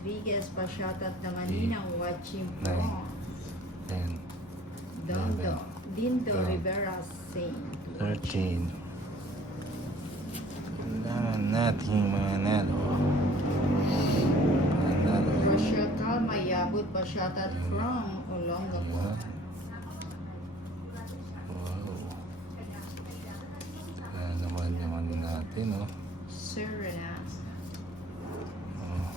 Rodriguez, pa-shoutout naman ninang watching po. 10, Dindo 12, Rivera Saint. 13. Kailangan nating manalo. Manalo. Rochelle Calma Yabut, pa-shoutout from Olongapo. Wow. Kaya naman din natin, oh. Serena. Oh.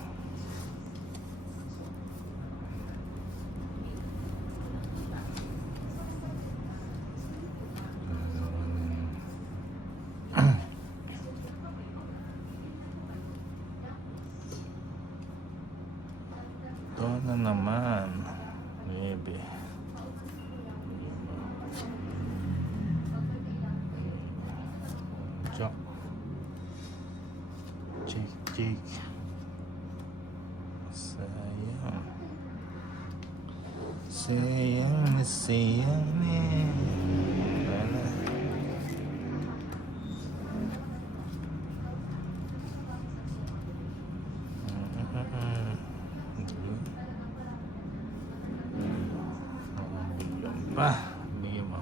Ito na naman. Maybe. Check. Check. Sayang. Sayang eh. Wala. Bigyan mo.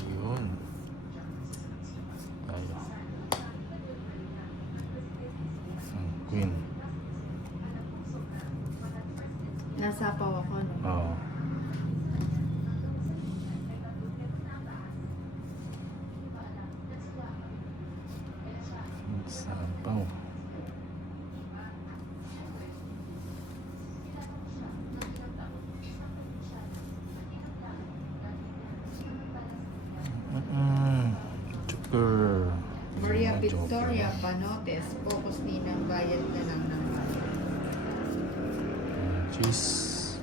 Yun. Tayo. Queen. Nasapaw ako, no? Oo. Sapaw. Joker. Maria Mga Victoria Joker. Panotes, focus ninang bayad na lang ng bayad. Cheese.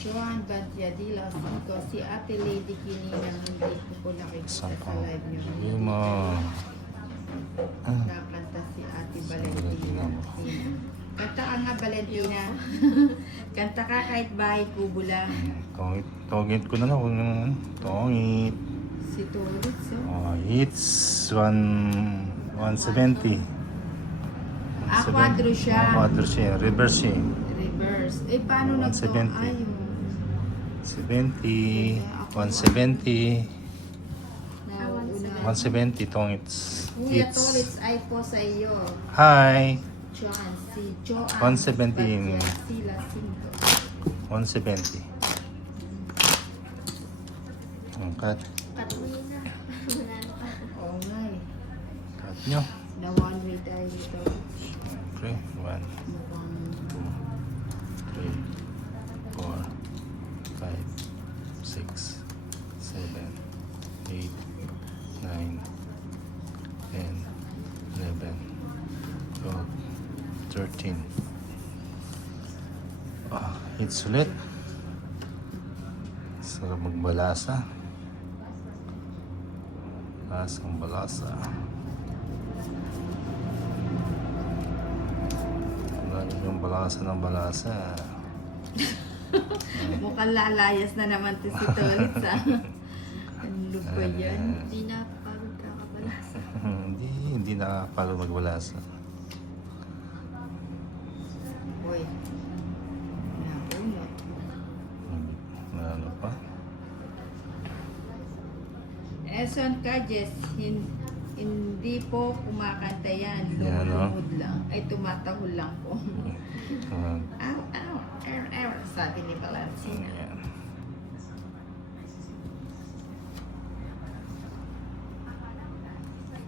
Joan Bantiadilla, Cinco, si Ate Lady Kininang hindi ko po nakikita sa Sapaw. live nyo. Bigyan mo. Nakakanta si Ate Valentina. Kanta ka nga, Valentina. Kanta ka kahit bahay kubo lang. Tongit ko na lang. Tongit. Si Torits, Oh, it's 170. Quadro siya. Quadro siya. Reverse siya. Reverse. Eh, paano na to? 170. Ay, 70. 170. nauuna. 170 tongits. Kuya It's. Torits, ay po sa iyo. Hi. Joan, si Joan 117. Bantiadilla, Cinco. 170. Ang cut. Oo nga eh. Cut nyo. Na one way tayo dito. Okay. 1, Mukhang 2, 3, 4, 5, 6, 7, 8, 9, 10, 11, 12, 13. Hits ulit. Sarap magbalasa. Lasang balasa. Lalo yung balasa ng balasa. mukhang lalayas na naman to si Torits ah. Ano ba yan? Hindi na pagod kakabalasa. Hindi nakakapalo magbalasa. Uy. Naunot. Ano pa? Eson Cajes, hindi po kumakanta yan. Yan, no? Lumulungod lang. Ay, tumatahol lang po. Uh, Ow, ow, ow, ow. Sabi ni Valencina. yan.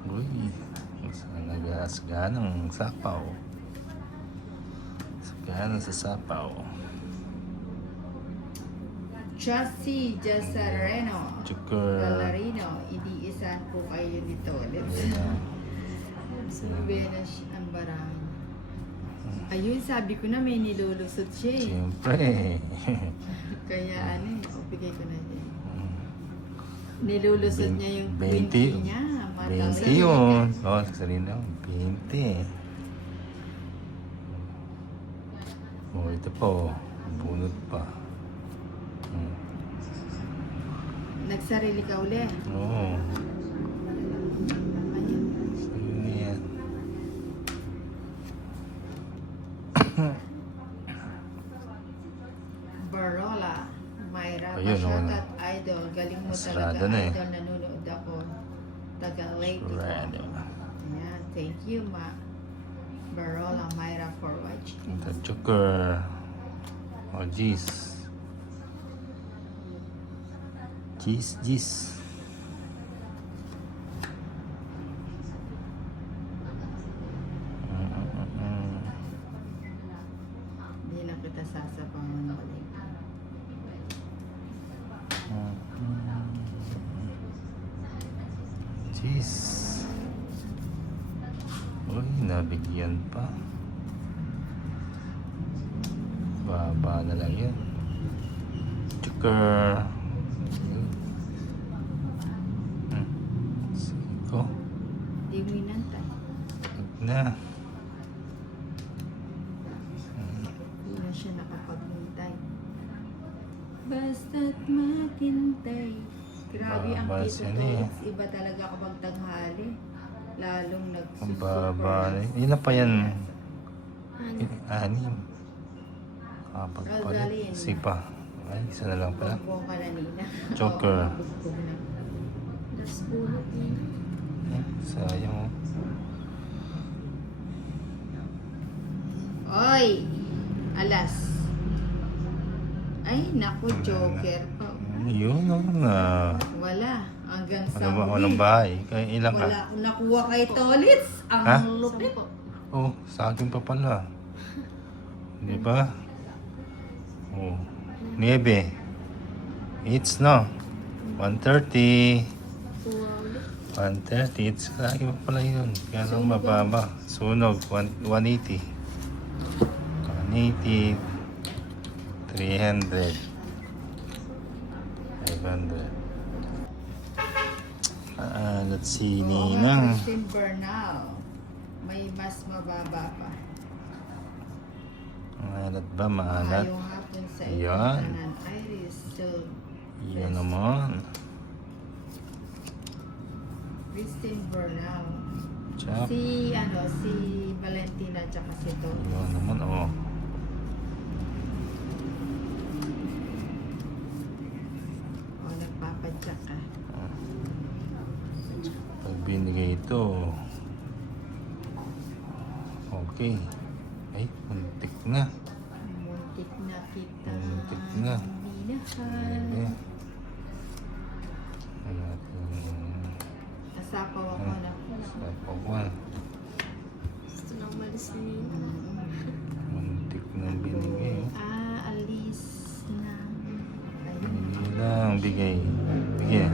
Uy, nag-asganang sapaw. Asganang sa sapaw. Chassis Jasareno. Joker. Valerino, iniisan po kayo ni Torits. Benesh ang barang. Ayun, sabi ko na may nilulusot siya eh. Siyempre. Kaya ano eh, bigay ko na din. Nilulusot niya yung 20. 20 niya. 20 yun. Oo, Sarina. 20. Oh, ito po. Bunot pa. Nagsarili ka uli. Oo. Ayun. Yun yan. Barola. Myra. Ayun, Shoutout idol. Galing mo Sarado talaga na eh. idol. Nanonood ako. Taga Lake. Ready. Ayan. Thank you, Ma. Barola Myra for watching. The Joker. Oh, jeez. Jeez. Hindi na kita sasapangan ulit. Jeez. Uy, nabigyan pa. Baba na lang yan. Joker. Siko. Hindi mo inantay. Na. Hindi na siya nakapaghintay. Basta't maghintay. Grabe ang Baba Tito siya niya. Toads. Iba talaga kapag tanghali. Lalong Ang nagsusuper. baba. Ilan pa yan? Ano? 6. Kapag pala. Rosaline. Sipa. Ay, isa na lang pala. Bugbong ka na nina. Joker. Oo, bugbong na. Das pulot nila. Sayang oh. Oy! Alas. Ay, naku, Joker pa. Yun oh, na. Wala. Hanggang sa Ano ba? Walang bahay. Kaya ilang ka? Wala akong nakuha kay Tolits. Ang Ha? lupit. Sampo. Oh, sa akin pa pala. Di ba? Oh. 9. It's no. 130. Kuha ulit. 130. It's sa akin pa pala yun. Kaya lang mababa. Sunog. 180. 180. 300. 500. Let's see, Oo nga, Ninang. Christine Bernal. May mas mababa pa. Maalat ba? Maalat. Ngayong hapon sa Yan. tanan Iris. So, Yan naman. Christine Bernal. Chap. Si Valentina tsaka si Tony. Yan naman, oh. O, nagpapadyak ka. Pag binigay ito, okay. Ay, muntik na. Muntik na kita. Muntik na. Minahal. Bebe. Ano natin? Nasapaw ako na. Sa pagwan. Gusto nang malis nila. Muntik na binigay. Alis na. Ayun. Hindi lang, bigay. Bigay.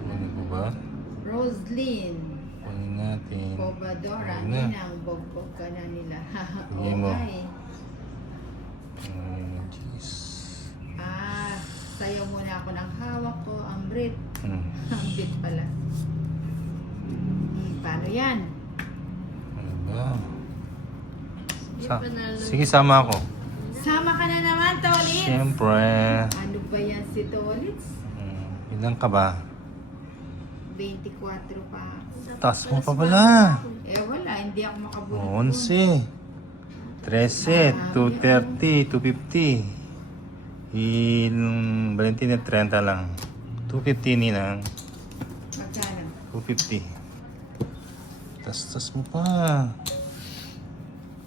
Kunin ko ba? Roslyn. Kunin natin. Pobadora. Ayun na. Ninang bogbog ka na nila. Bigay mo. Okay. Jeez. Sayaw muna ako ng hawak ko. Ang Brit. Hmm. Ang Brit pala. Paano yan? Ano ba? Hindi Sa pa nalo. Sige, sama ako. Sama ka na naman, Tolits! Siyempre. Ano ba yan si Tolits? Ilan ka ba? 24 pa. Taas mo pa pala. Eh wala, hindi ako makabuli. 11. 13. 230. 250. Valentina 30 lang. 250 Ninang. Magkano? 250. Tas mo pa.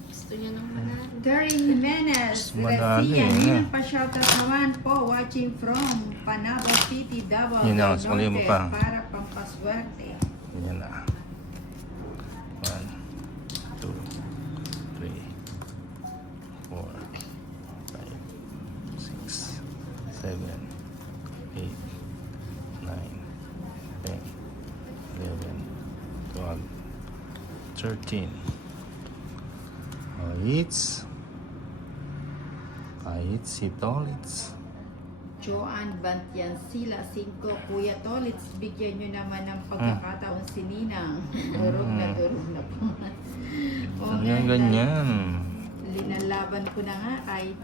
Gusto niya nang manalo. Terry Jimenez, Manalo Garcia, yun, Ninang pa-shoutout naman po, watching from Panabo City, Davao Yun na, del sumali mo Norte, pa. para pampaswerte. Yan na. 1, 2, 3, 4, 5, 6, 7, 8, 9, 10, 11, 12, 13. It's si Tolits. Joanne Bantian Sila 5, Kuya Tolits, bigyan nyo naman ng pagkakataon si Ninang. Durog na po. Oo nga, Ganyan. linalaban ko na nga kahit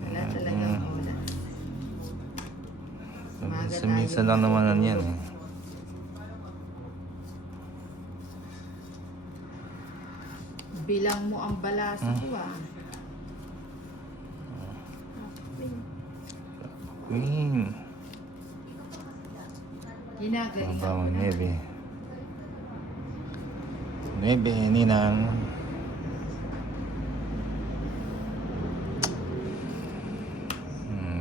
wala talagang oras. Umaga Minsan tayo lang naman matutulog. yan eh. Bilang mo ang balasa ko ah. Queen. Ginagaling Bawa ako na. nebe. Nebe, ninang.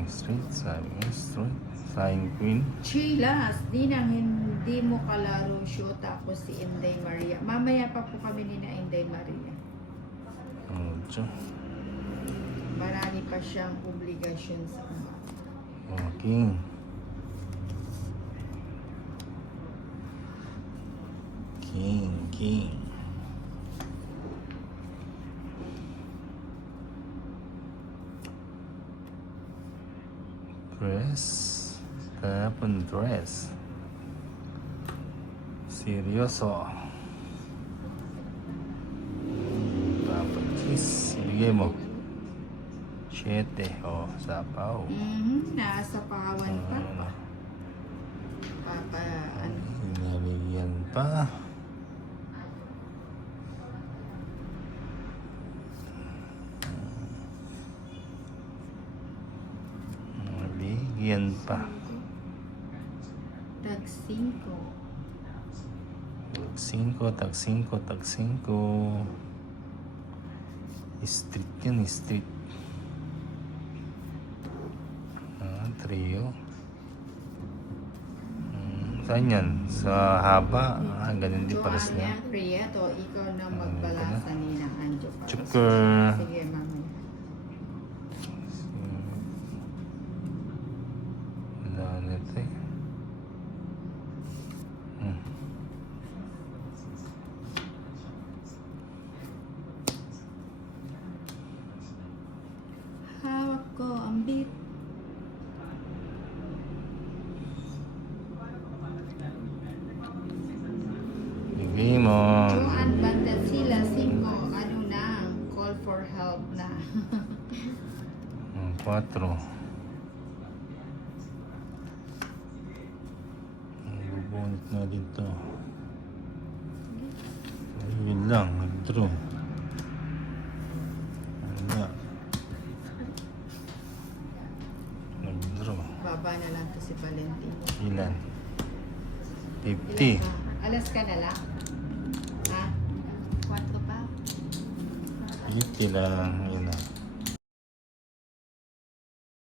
Straight, sabi mo, straight. Flying Queen. Chilas, Ninang, hindi mo kalaro show tapos si Inday Maria. Mamaya pa po kami ni na Inday Maria. Mucho. Marami pa siyang obligasyon sa umaga. Okay. King. Dress. Tapon dress. Seryoso. Dapat kiss. Ibigay mo. 7. O, sapaw. Nasa pawan pa. Papa, ano, Nabigyan pa. Nabigyan pa. tag 5. Tag 5. Street yan, street. Trio. Saan yan? Sa haba? Ganun din paras Joanna na. Prieto, ikaw na magbalasa ni na Anjo. Chukur. Sige, mamaya. Wala na ito eh. Hawak ko ang beat. Bigay mo. Joan Bantasila 5. Ano na? Call for help na. 4. Bubunit na dito. Yun lang, nag-draw. Wala. Nag-draw. Baba na lang to si Valentino. Ilan? Ilan 50. ka? Alas ka na lang? Ha? 4 pa? 50 lang.